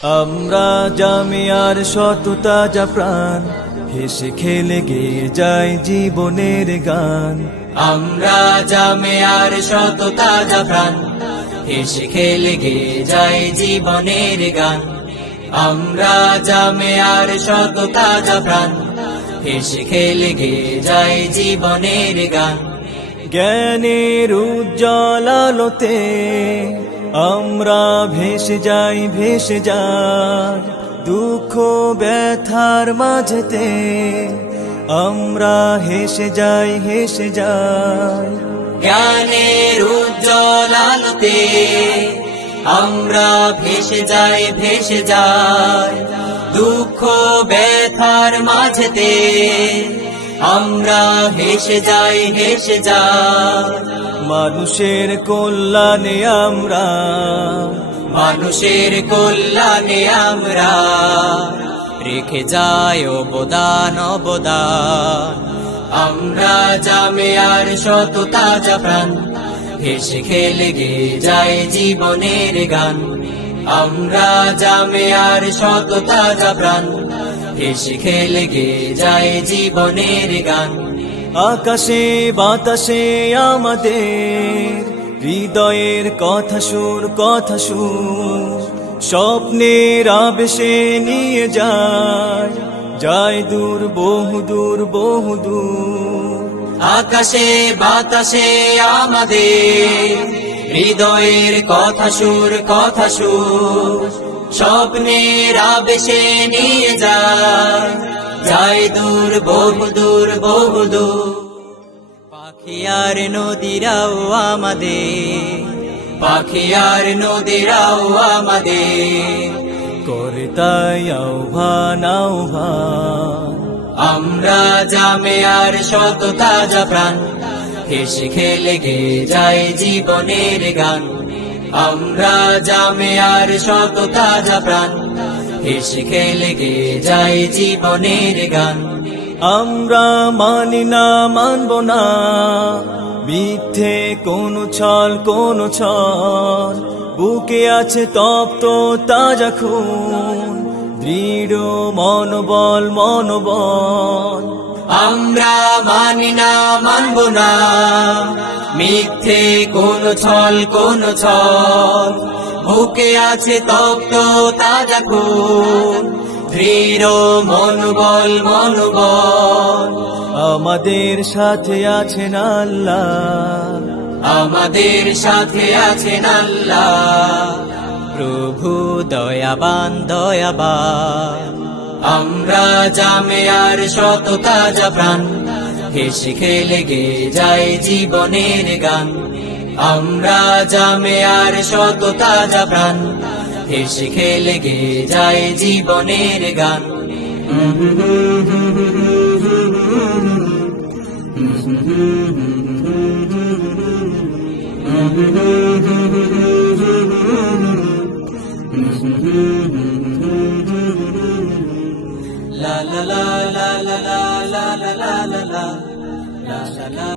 আমরা জামিয়ার শত তাজা প্রাণ, হেসে খেলে গেয়ে যায় জীবনের গান। আমরা জামিয়ার শত তাজা প্রাণ, হেসে খেলে গেয়ে যায় জীবনের গান। আমরা জামিয়ার শত তাজা প্রাণ, হেসে খেলে গেয়ে যায় জীবনের গান। জ্ঞানের উজ্জ্বল আলোতে আমরা ভেসে যাই, ভেসে যাই দুঃখ ব্যথার মাঝেতে। আমরা হেসে যাই, হেসে যাই জ্ঞানের উজ্জ্বল আলোতে আমরা ভেসে যাই, ভেসে যাই দুঃখ ব্যথার মাঝেতে। আমরা হেসে যাই, হেসে যাই মানুষের কল্যাণে আমরা, মানুষের কল্যাণে আমরা রেখে যাই অবদান, অবদান। আমরা জামিয়ার শত তাজা প্রাণ, হেসে খেলে গেয়ে যায় জীবনের গান। আমরা জামিয়ার শত তাজা প্রাণ, হেসে খেলে গেয়ে যায় জীবনের গান। আকাশে বাতাসে আমাদের হৃদয়ের কথা সুর, কথা সুর স্বপ্নের আবেশে নিয়ে যায়, যায় দূর, বহুদূর, বহুদূর। আকাশে বাতাসে আমাদের হৃদয়ের কথা সুর, কথা সুর স্বপ্নের আবেশে নিয়ে যায়, যায় দূর, বহুদূর, বহুদূর। পাখি আর নদীরাও আমাদের, পাখি আর নদীরাও আমাদের করে তাই আহ্বান, আহ্বান। আমরা জামিয়ার শত তাজা প্রাণ, হেসে খেলে গেয়ে যায় জীবনের গান। আমরা জামিয়ার শত তাজা প্রাণ, হেসে খেলে গেয়ে যায় জীবনের গান। আমরা মানি না, মানব না মিথ্যে কোনো ছল, কোনো ছল। বুকে আছে তপ্ত তাজা খুন, দৃঢ় মনোবল, মনোবল। আমরা মানি না, মানব না মিথ্যে কোন ছল, কোন ছল। বুকে আছে তপ্ত তাজা খুন, দৃঢ় মনোবল, মনোবল। আমাদের সাথে আছেন আল্লাহ, আমাদের সাথে আছেন আল্লাহ প্রভু দয়াবান, দয়াবান। আমরা জামিয়ার শত তাজা প্রাণ, হেসে খেলে গেয়ে যায় জীবনের গান। আমরা জামিয়ার শত তাজা প্রাণ, হেসে খেলে গেয়ে যায় জীবনের গান। La la la la la la la la la la.